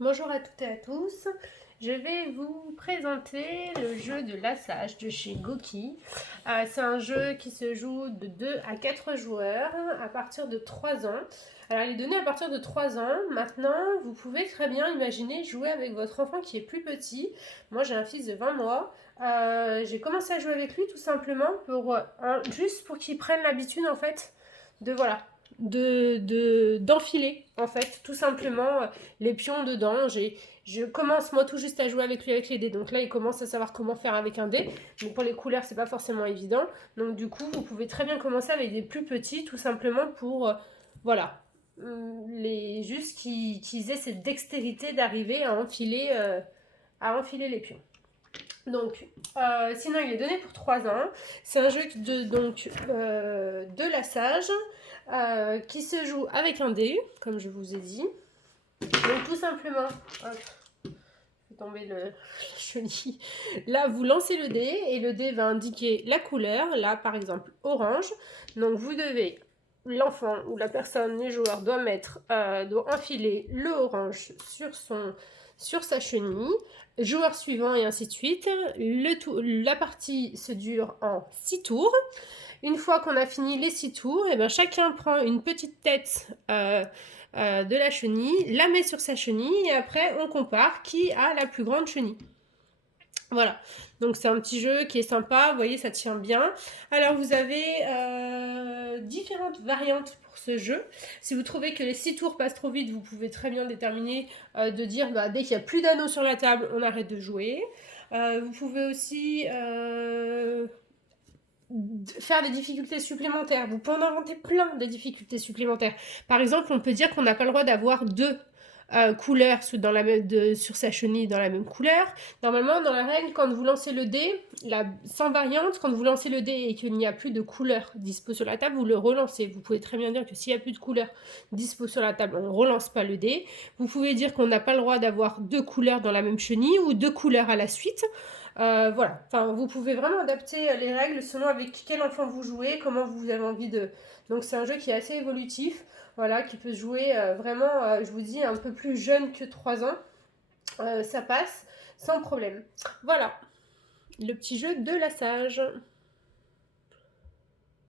Bonjour à toutes et à tous, je vais vous présenter le jeu de lassage de chez Goki. C'est un jeu qui se joue de 2 à 4 joueurs à partir de 3 ans. Alors il est donné à partir de 3 ans, maintenant vous pouvez très bien imaginer jouer avec votre enfant qui est plus petit. Moi j'ai un fils de 20 mois, j'ai commencé à jouer avec lui tout simplement juste pour qu'il prenne l'habitude en fait de voilà d'enfiler en fait tout simplement les pions dedans. Je commence moi tout juste à jouer avec lui avec les dés, donc là il commence à savoir comment faire avec un dé. Donc pour les couleurs c'est pas forcément évident, donc du coup vous pouvez très bien commencer avec des plus petits tout simplement pour voilà juste qu'ils aient cette dextérité d'arriver à enfiler les pions. Donc, sinon, il est donné pour 3 ans. C'est un jeu de lassage qui se joue avec un dé, comme je vous ai dit. Donc, tout simplement, hop, je vais tomber le chenille. Là, vous lancez le dé et le dé va indiquer la couleur. Là, par exemple, orange. Donc, vous devez, l'enfant ou la personne, les joueurs, doit enfiler le orange sur sa chenille. Joueur suivant et ainsi de suite. La partie se dure en 6 tours. Une fois qu'on a fini les 6 tours, et ben chacun prend une petite tête de la chenille, la met sur sa chenille et après on compare qui a la plus grande chenille. Voilà, donc c'est un petit jeu qui est sympa, vous voyez, ça tient bien. Alors vous avez différentes variantes pour ce jeu. Si vous trouvez que les 6 tours passent trop vite, vous pouvez très bien déterminer de dire dès qu'il n'y a plus d'anneaux sur la table, on arrête de jouer. Vous pouvez aussi faire des difficultés supplémentaires. Vous pouvez en inventer plein de difficultés supplémentaires. Par exemple, on peut dire qu'on n'a pas le droit d'avoir deux couleurs sur sa chenille dans la même couleur. Normalement, dans la règle, quand vous lancez le dé, sans variante, quand vous lancez le dé et qu'il n'y a plus de couleurs dispo sur la table, vous le relancez. Vous pouvez très bien dire que s'il n'y a plus de couleurs dispo sur la table, on ne relance pas le dé. Vous pouvez dire qu'on n'a pas le droit d'avoir deux couleurs dans la même chenille ou deux couleurs à la suite. Voilà, enfin, vous pouvez vraiment adapter les règles selon avec quel enfant vous jouez, comment vous avez envie de... Donc c'est un jeu qui est assez évolutif, voilà, qui peut se jouer vraiment, je vous dis, un peu plus jeune que 3 ans. Ça passe sans problème. Voilà, le petit jeu de lassage.